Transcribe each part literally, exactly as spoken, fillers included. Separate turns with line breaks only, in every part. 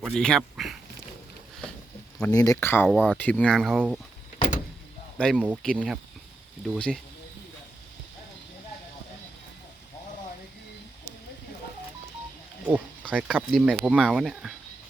วัสดีครับวันนี้ได้ข่าวว่าทีมงานเขาได้หมูกินครับดูสิโอ้ใครขับดีแม็กผมมาวะเนี่ย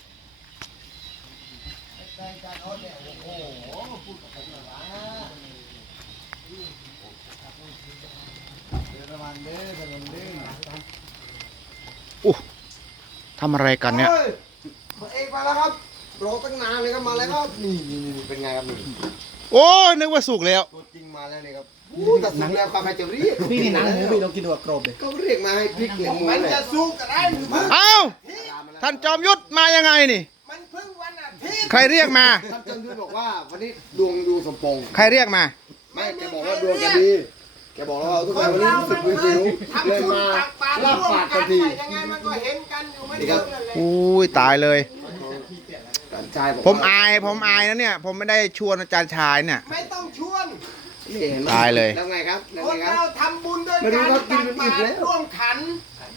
โอ้ทำอะไรกันเนี่ย
เอกมาแล้วครับรอตั้งนานเลยครับมาแล้วครับนี่นี่นี่เป็นไงครับนี่
โอ้นึกว่าสุกแล้ว
ตัวจริงมาแล้วนี่ครับแต่สุกแล้วครับใครจะเรียก
พี่นี่หนังหมูพี่ต้องกินตัวกรอบเลย
ก็เรียกมาให้พริกเนี่ยมันจะสุกกันได้
เอ้าท่านจอมยุทธมายังไงนี่
มันเพิ่งวันอาทิตย์
ใครเรียกมา
ท่านจอมยุทธบอกว่าวันนี้ดวงดูสมปอง
ใครเรียกมา
ไม่แกบอกว่าดวงแกดีแกบอกแล้วว่าทุกคนวันนี้รู้สึกวิววิวเลยมาลาบปากกันทียังไงมันก็เห็นกันอยู่ไม่เดิมนั่นแหละ
อุ้ยตายเลยผมอาย
ผ
มอายนะเนี่ยผมไม่ได้ชวนอาจารย์ชายเนี่ย
ไม่ต้องชวน
ตายเลย
แล้วไงครับแล้ว
ค
ไง
น
ครับ
เราทำบุญด้วยการตักบาตรร่วมขัน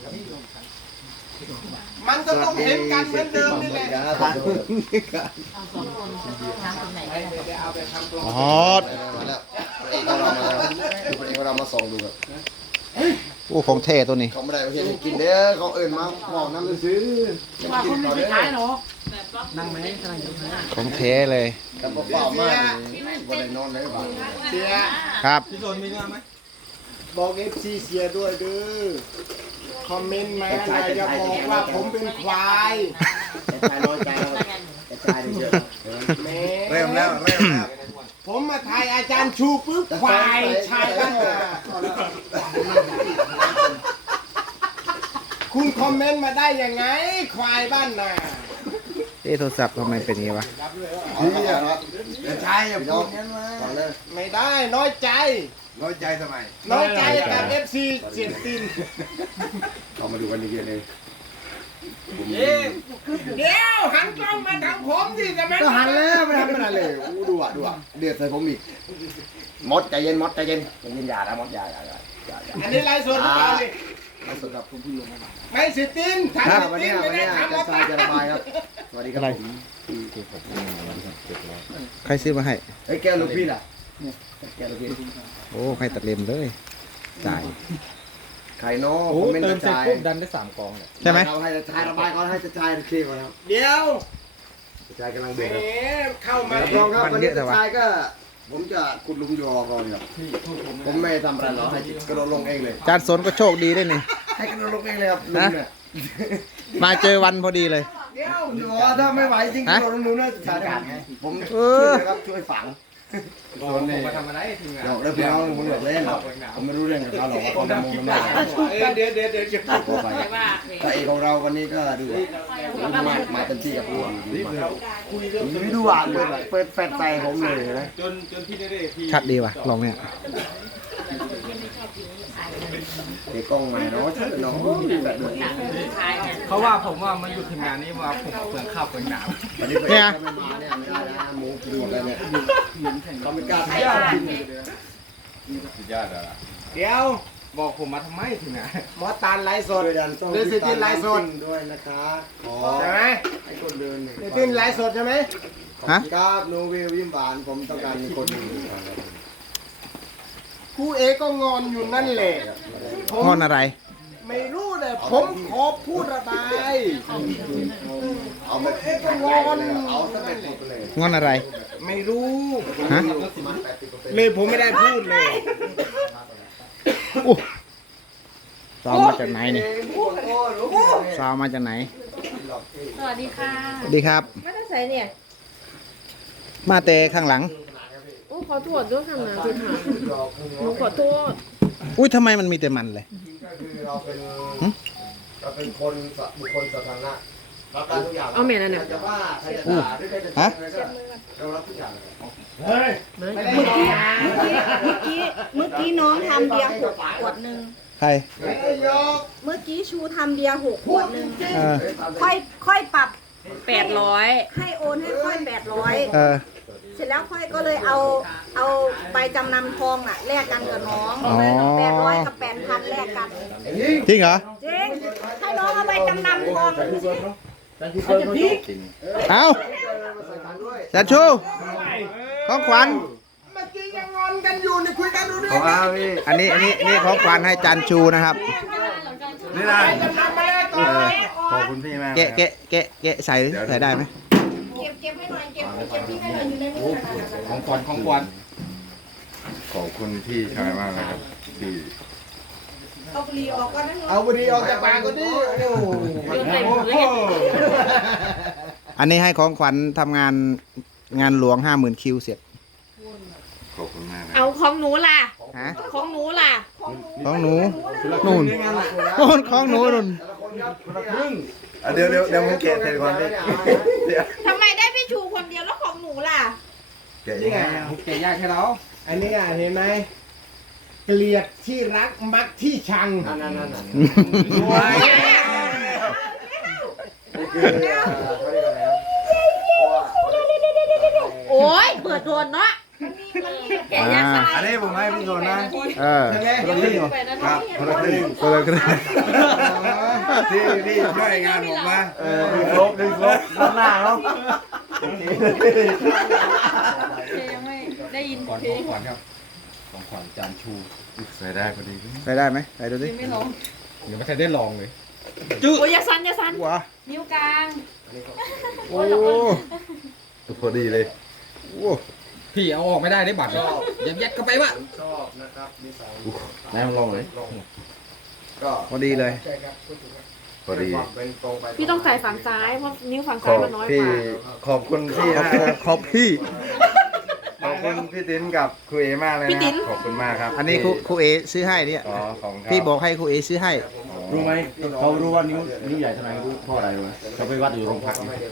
มันก็ต้องเห็นกันเหมือนเดิมนี่แหละ
อ๋อ
มาแล้วเอกเรามาแล้วเอกเรามาส่องดูแบบ
โอ้ของเท่ตัวนี้
เขาไม่ได้เห็นกินเด้อเขาเอิญมาบอกน้ำซื้อ
ว่าคนไม่ขายหรอนั่งไหมกำลังอยู่นะ
ของเท่เลย
แต่บอกเปล่ามากวันไหนนอนได้บ้าง
เสีย
ครับ
พี่โซนมีเนื้อไหมบอกเอฟซีเสียด้วยเด้อคอมเมนต์มาอะไรจะบอกว่าผมเป็นควาย
ชายน้อยใจแล้วชายเยอะเริ่มแล้วเริ่มแล้ว
ผมมาถ่ายอาจารย์ชูปุ๊บควายชายบ้านนาคุณคอมเมนต์มาได้ยังไงควายบ้านนา
เอ๊ะโทรศัพท์ทำไมเป็นอย่างนี้วะ
ชายอย่าพูดงั้นมา
ไม่ได้น้อยใจ
น้อยใจทำไม
น้อยใจกับเอฟซีเสียนติน
เขามาดูกันเยอะเลย
เดี๋ยวหันกล้องมาทางผมสิจะไม่
ก็หันแล้วไม่ทำไม่ได้เลยอู้ดูอ่ะดูอ่ะเดือดใส่ผมอีกมดใจเย็นมดใจเย็นใจเย็นอย่านะมดอย่าอย่าอย่า
อันนี้ไลฟ์สดหรือเปล่าดิ
ไลฟ์สดครับคุณผู้ชม
ไม่สิตินถ่ายสิตินไม่ได้ทำแล้ว
ป้าจะระบายครับสวัสดีครับผม
ใครซื้อมาให้
เฮ้ยแก้วลูกพี่ล่ะแก้วลูกพี่
โอ้ใครตัดเล็มเลยจ่าย
ไข่นอผมเป็นกระจาย
ดันได้สามกองเลย
ใช่ไหม
เราให้กระจายระบายก่อนให้กระจายเคลียร์ก่อนครับ
เดี๋ยว
กระจายกำลังเดือด
เข้ามา
ลองครับวันนี้กระจายก็ผมจะขุดลุมยอก่อนครับผมไม่ทำอะไรหรอกให้กระโดดลงเองเลย
จานสนก็โชคดีด้วยนี่
ให้กระโดดลงเองเลยครับลุงเนี่ย
มาเจอวันพอดีเลย
เดี๋ยวถ้าไม่ไหวจริงกระโดดลงนู้นน่าจะขาดการไงผมช่วยครับช่วยฝัง
ผมมาทำอะไรทีมงาน
หยอกเล่นพี่น้องผมหยอกเล่นผมไม่รู้เรื่องกับเขาหรอกว่าเขาจะมองน้
ำเดี๋ยวเดี๋ยวเดี๋ยวเก็บตัว
ไปแต่เอกของเราวันนี้ก็ดูมามาเต็มที่กับตัวไม่ดูอ่ะเปิดแฟลชใส่ผมเลยนะ
จนจนพี่ได้ได้พี่
ชัดดีว่ะลองเนี่ย
เด็กกล้องใหม่เนาะชัดเนาะ
เขาว่าผมว่ามันอยู่ทีมงานนี้ว่าผมเปลืองข้าวเปลืองน้
ำวันนี้เนี่ยไม่มาเนี่ยไม่ได้นะหมูกินหมดเลยเนี่ยเขาไม่กล้าทำกินสุดยอดเลย
เดี๋ยวบอกผมมาทำไมถึงอ่ะมอตานไลฟ์สด
เดิน
สิตินไลฟ์สด
ด้วยนะคะ
ใช่ไหม
ไอ้คนเดิน
สิตินไลฟ์สดใช่ไหม
ฮะ
ครับโนเวลยิ้มหวานผมต้องการคนหนึ่ง
ครูเอก็งอนอยู่นั่นแหละ
งอนอะไร
ไม่รู้แต่ผมขอพูดระบาย
เอาไป
ก็งอน
เอาซะเป็นหมดเลย
งอนอะไร
ไม่รู้
ฮะ
เลยผมไม่ได้พูดเลย
อู้ซาวมาจากไหนนี่ซาวมาจากไหน
สวัสดีค่ะ
สวัสดีครับ
ไม่ได้ใส่เนี่ย
มาเตะข้างหลัง
โอ้ขอโทษด้วยค่ะนะคือถามหนูขอโทษ
อุ้ยทำไมมันมีแต่มันเลย
เราเป็นเราเป็นคนบุคคลสาธารณะรับได้ทุกอย่าง
เอาแม่นั่นเนี่ย
จะว่าใครจะด่าหรือใครจะทำอะไรก็เรารับทุกอย่าง
เฮ้ย
เมื่อกี้เมื่อกี้เมื่อกี้น้องทำเบียร์หกขวดหนึ่ง
ใคร
เมื่อกี้ชูทำเบียร์หกขวดหนึ่งค่อยค่อยปรับแปดร้อยให้โอนให้ค่อยแปดร้อยเสร็จแล้วค่อยก็เลยเอาเอาใบจำนำทองน่ะแลกกันกับน้องแปดร้อยกับแปดพันแลกกัน
จริงเหรอ
จริงให้น้องเอาใบจำนำทอง
เอาจันชูของขวัญ
เมื่อกี้ยังงอนกันอยู่นี่คุยกันดูดิ
ของเราพี่
อันนี้อันนี้นี่ของขวัญให้จันชูนะครับ
นี่นะ
จะทำอะไรต่อ
ขอบคุณพี่มาก
แกะแกะแกะแกะใส่ใส่ได้ไหม
เก็บเก็บให้หน่อยเก็บเก็บพี่ให้หน่อยอยู่ในมือนะคะ
ของขวัญของขวัญขอบคุณพี่ชายมากนะครับที่
เอาบุหรี่ออกก่อนนะ
เอาบุหรี่ออกจากปากก็ดิโอ้โห
อันนี้ให้ของขวัญทำงานงานหลวงห้าหมื่นคิวเสร็จ
ขอบคุณมากนะ
เอาของหนูล่ะ
ฮะ
ของหนูล่ะ
ของหนูนู่นนู่นของหนูนู่น
อ่ะเดี๋ยวเดี๋ยวเดี๋ยวผมแกะใส่ก่อนดิเดี๋ยว
ทำไมได้พี่ชูคนเดียวแล้วของหนูล่ะ
แกะยังไง
แกยากให้เราอันนี้อ่ะเห็นไหมเกลียดที่รักมักที่ชังนั่นนั่นนั่น
โอ้ยเปิดโดนเนาะแกะยาก
อ่า
อันนี้ผมให้พี่โซนนะ
เออ
คนละครึ่งเหรอครับคนละครึ่ง
ก็เลยก็
ที่พี่ช่วยงานผมมาเออดึงลบดึงลบด้านหน้าเนาะ
ยังไม่ได้ยิน
ขวัญของขวัญครับของขวัญจานชูใส่ได้พอดี
ใส่ได้ไหมใส่ดูสิ
ไม่ลง
เดี๋ยวไม่ใส่ได้ลองเลย
โอ้ยอย่าสั่นอย่าสั่น
ว้า
นิ้วกลาง
โอ้
พอดีเลย
โห
พี่เอาออกไม่ได้ได้บัตรยัดยัดเข้าไปวะ
ชอบนะครับมีสอง
นายลองเลย
ก็
พอดีเลย
ใช่ครับพูดถึง
พอดี
เป็นตรงไป
พี่ต้องใส่ฝั่งซ้ายเพราะนิ้วฝั่ง
ข
ซ้าย
อบ
มันน้อยก
พี่
ว่า
ขอบคุณพี่
ขอบ
นะ
คุณ
ครับ
ขอบพี่
ขอบคุณพี่ติ้นกับครูเอมากเลยนะขอบคุณมากครับ
อันนี้ครูครูเอซื้อให้เนี่ย
อ๋อของครับ
พี่บอกให้ครูเอซื้อให้
รู้ไหมเขารู้ว่านิ้วนิ้วใหญ่เท่าไหร่รู้เพราะอะไรรู้ไหมเขาไปวัดอยู่โรงพักนะ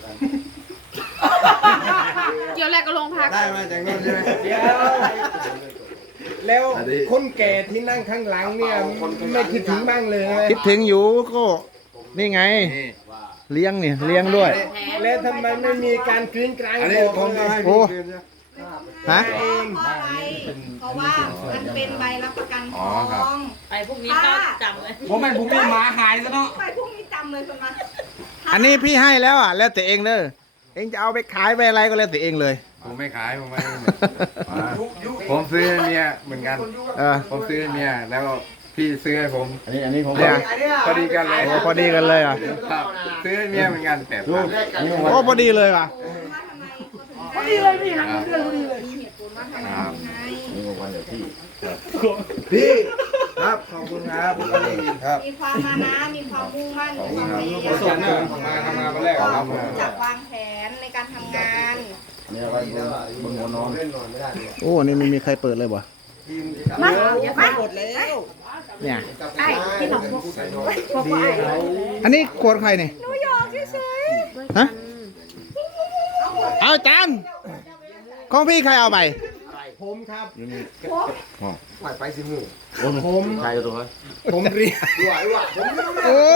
เกี่ยวแรกก็ลงพัก
ได้มาจากนู้นใช่ไหม
เดี๋ยวแล้ว
อันนี้
คนแก่ที่นั่งข้างหลังเนี่ยไม่คิดถึงบ้างเลย
คิดถึงอยู่ก็นี่ไง
นี่
เลี้ยงเนี่ยเลี้ยงด้วย
แล้วทำไมไม่มีการกรีนกลาง
อันนี้ผมก็ให้
โอ้
พี่คืนนะ
ฮะ
เพราะอะไรเพราะว่ามันเป็นใบรับประกันทอง
ไปพวกนี้ก็จำเลย
ผมไม่บุกนี่หมาหายซะเนาะ
ไปพรุ่งนี้จำเลยคนนั้น
อันนี้พี่ให้แล้วอ่ะแล้วแต่เองเด้อเองจะเอาไปขายไปอะไรก็แล้วแต่เองเลย
ผมไม่ขายผมไม่ผมซื้อให้เมียเหมือนกัน
เออ
ผมซื้อให้เมียแล้วพี่ซื้อให้ผม
อันนี้อันนี้ของ
เนี่ย
พอดีกันเลย
โอ้พอดีกันเลยอ่ะ
ครับซื้อให้เมียเหมือนกันแปดพัน
อันนี้ของ
โอ้พอดีเลยว่ะ
พอดีเลยพี่นะเรื่องพอดีเลยมีเหตุผลว่าทำไมไง
นี่ของวันเดี๋ยวพี่
พี่ครับขอบคุณครับครับ
มีความมานะมีความมุ่งมั่นมีความพยายาม
ส่วนเนี่ยมาทำงานวันแรกครับ
รู้จักวางแผนในการทำงาน
อันนี้ก็บนหัวนอน
โอ้นี่ไม่มีใครเปิดเลยบ่
มาอย่าไปหมดแล้ว
เนี่ย
ไอ้ที่หนองพวกพวกไอ้
อันนี้ขวดใครเนี่ย
หนูหยอกเฉย
ฮะเอาจานของพี่ใครเอาไป
ผมครับ
ไปสิหู
ผม
ใครตัวไหน
ผมเรียน
โอ้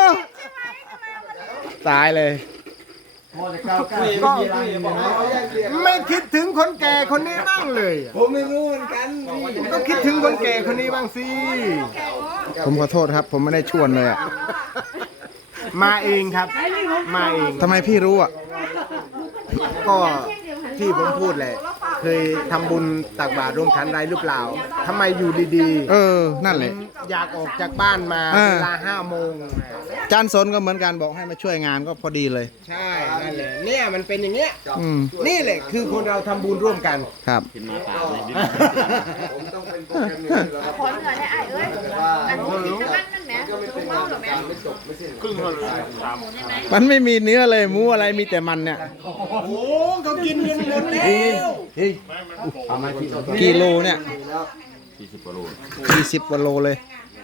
ตายเลย
พ่อจะก้าวก้าวชีวิตมีอะไรอยู่นะ
ไม่คิดถึงคนแก่คนนี้บ้างเลยอะ
ผมไม่รู้เหมือนกัน
ต้องคิดถึงคนแก่คนนี้บ้างสิ
ผมขอโทษครับ ผมไม่ได้ชวนเลยอ่ะ
มาเองครับ มาเอง
ทำไมพี่รู้อ่ะ
ก็ที่ผมพูดแหละ เคยทำบุญตักบาตรร่วมขันไรหรือเปล่าทำไมอยู่ดี
เออ นั่นแหละ
ๆ อยากออกจากบ้านมา
อ่า
เวลาห้าโมง
จานสนก็เหมือนกันบอกให้มาช่วยงานก็พอดีเลย
ใช่นั่นแหละเนี่ยมันเป็นอย่างเงี้ย
อืม
นี่แหละคือคนเราทำบุญร่วมกัน
ครับ
กินมาเปล่าเลยดิ
ผมต้องเป็นโปรแกรมนี้แล้วครับ
ขอเหนื่อยให้ไอ้เอ้ยอันนี้น้ำมันนั่นแหละเมาหรอแม่
ไม่จบไม่สิ้น
มันไม่มีเนื้อเลยหมูอะไรมีแต่มันเนี่ย
โอ้เขากินเงินหมดแล้ว
เอามาที่
กิโลเนี่ย
สี่สิบกว่าโล
สี่สิบกว่าโลเลย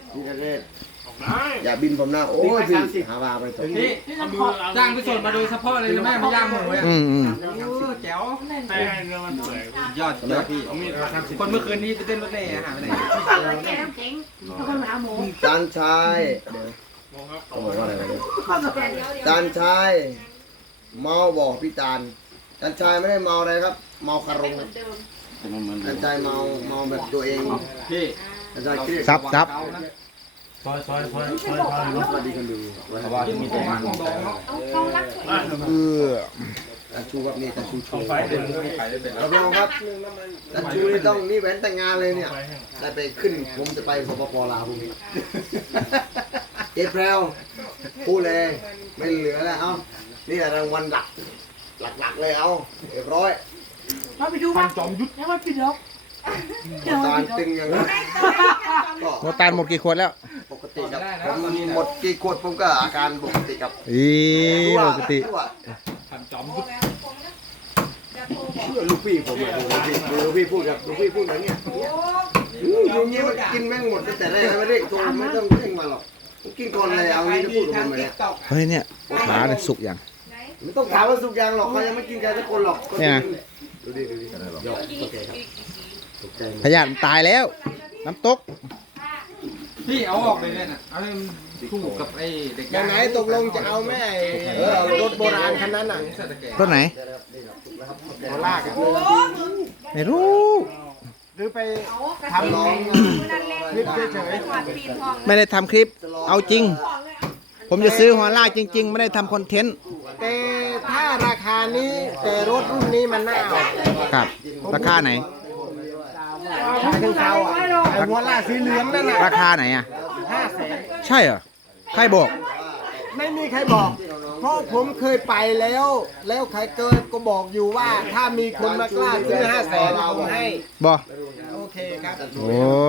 อย่าบินผมนะโอ้ยพี่หาบาไปจบ
พี่จ้างไปสดมาโดยเฉพาะเลยนะแม่ไม่ย่างหมูอ่ะ
อืมอืม
แจ๋ว ยอดยอดพี่คนเมื่อคืนนี้ไปเต้นรถเล่หาไปไหน
จานชายเดี๋ยวเขาบอกว่าอะไรวะเนี่ยจานชายเมาบอกพี่จานจานชายไม่ได้เมาอะไรครับ เมาคารมจานชายเมาเมาแบบตัวเอง
พี่
จานชายเครียด
ซับซับ
ซอยซอยซอยซอยซอยสวัสดีกันดูเพราะว่ามีแต่มัน
เขารักตัว
เออ
จันชูครับนี่จันชูโชว์
ไฟเด่นขายได้เป็น
รับรองครับจันชูนี่ต้องนี่แหวนแต่งงานเลยเนี่ยได้ไปขึ้นผมจะไปสปปลาวพรุ่งนี้เจ๊แพรวพูดเลยไม่เหลือแล้วเอ้านี่แหละรางวัลหลักหลักๆเลยเอาเรียบร้อย
มาไปดูมาจอมยุทธแล้วมันปิดแล้ว
ตาลตึงอย่างนั้นก็
หัวตาลหมดกี่ขวดแล้ว
ปกติครับผมหมดกี่ขวดผมก็อาการปกติครับ
อีปกติ
พันจอมยุทธ
เชื่อลูกพี่ผมเลยลูกพี่ลูกพี่พูดครับลูกพี่พูดอย่างเงี้ยอย่างเงี้ยมันกินแม่งหมดตั้งแต่แรกไม่ได้โทรไม่ต้องเร่งมาหรอกกินก่อนเลยเอางี้จะพูดกับผมเลย
เฮ้ยเนี่ยขาเนี่ยสุกอย่าง
ไม่ต้องถามว่าสุกยังหรอกเขายังไม่กินกันสักคนหรอก
เนี่ย
ดูดิดูดิหยอกโอเคครับตกใจ
พยาธิมันตายแล้ว น้ำตก
พี่เอาออกเลยเนี่ยนะเอาให้มันคู่กับไอ้เด็ก
อย่างไหนตกลงจะเอาแม่ไอ้รถโบราณคันนั้นอ่ะ
เศรษฐกิจ
ต้นไหน
เอาลากอ่ะ
ไม่รู้
หรือไปทำร้องคลิปเฉย
ไม่ได้ทำคลิป เอาจริง ผมจะซื้อหัวลากจริง ๆ ไม่ได้ทำคอนเทนต์
ๆแต่ถ้าราคานี้แต่รถรุ่นนี้มันน่าเอา
ครับ ราคาไหน
ขายทั้งเช้าอ่ะไอ้หัวลากสีเหลืองนั่นน่ะ
ราคาไหนอ่ะ
ห้าแสน
ใช่เหรอ ใครบอก
ไม่มีใครบอก เพราะผมเคยไปแล้ว แล้วใครเกินก็บอกอยู่ว่า ถ้ามีคนมากล้าซื้อห้าแสนเอาให้
บอ
โอเคครับ
โอ้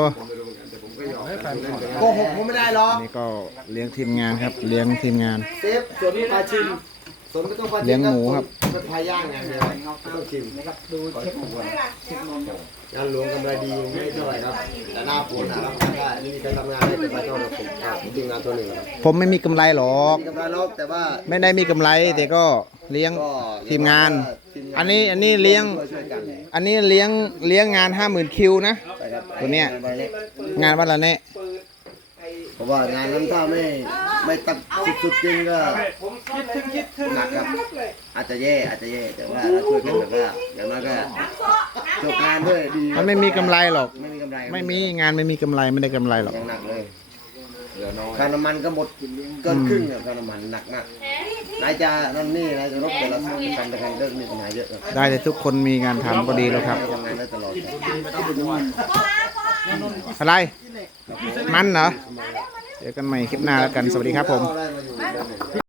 โกหกผมไม่ได้หรอก
นี่ก็เลี้ยงทีมงานครับ เลี้ยงทีมงาน
เซฟส่วนนี้ปลาชิมส่วนไม่ต้องปลาชิม
เลี้ยงหมูครับ
เป็นพาย่างอย่างเดียวไม่ต้องชิมดูเช็คก่อนงานหลวงกำไรดีไม่เท่าไหร่ครับแต่หน้าฝนหารับได้ไม่มีใครทำงานได้แต่ไปเท่าเราผมครับผมทีมงานตัวหนึ่งครับ
ผมไม่มีกำไรหรอก
มีกำไรหรอกแต่ว่า
ไม่ได้มีกำไรแต่ก็เลี้ยง
ก็
ทีมงาน
ทีมงา
อันนี้อันนี้เลี้ยง
ช่วยๆกัน
อันนี้เลี้ยงเลี้ยงงานห้าหมื่นคิวนะ
ใช่ครับ
ตัวเนี้ย
ใบเล็ก
งานวันละเนี่ย
เพราะว่างานนั้นถ้าไม่ไม่ตัดสุดๆจริงก็หนักครับอาจจะแย่อาจจะแย่แต่ว่าเราช่วยกันแบบว่าอย่างน้อยก็จบงานด้วยดี
มันไม่มีกำไรหรอก
ไม่มีกำไร
ไม่มีงานไม่มีกำไรไม่ได้กำไรหรอก
ยังหนักเลยค่าน้ำมันก็หมดเกินครึ่งอะค่าน้ำมันหนักมากนายจะนั่นนี่นายจะรบแต่ละคันแต่คันเลิกมีปัญหาเยอะครับ
ได้แต่ทุกคนมีงานทำก็ดีแล้วครับ
ทำงานได้ตลอด
อะไร มันเหรอ เจอกันใหม่คลิปหน้าแล้วกัน สวัสดีครับผม
ได้มาอยู่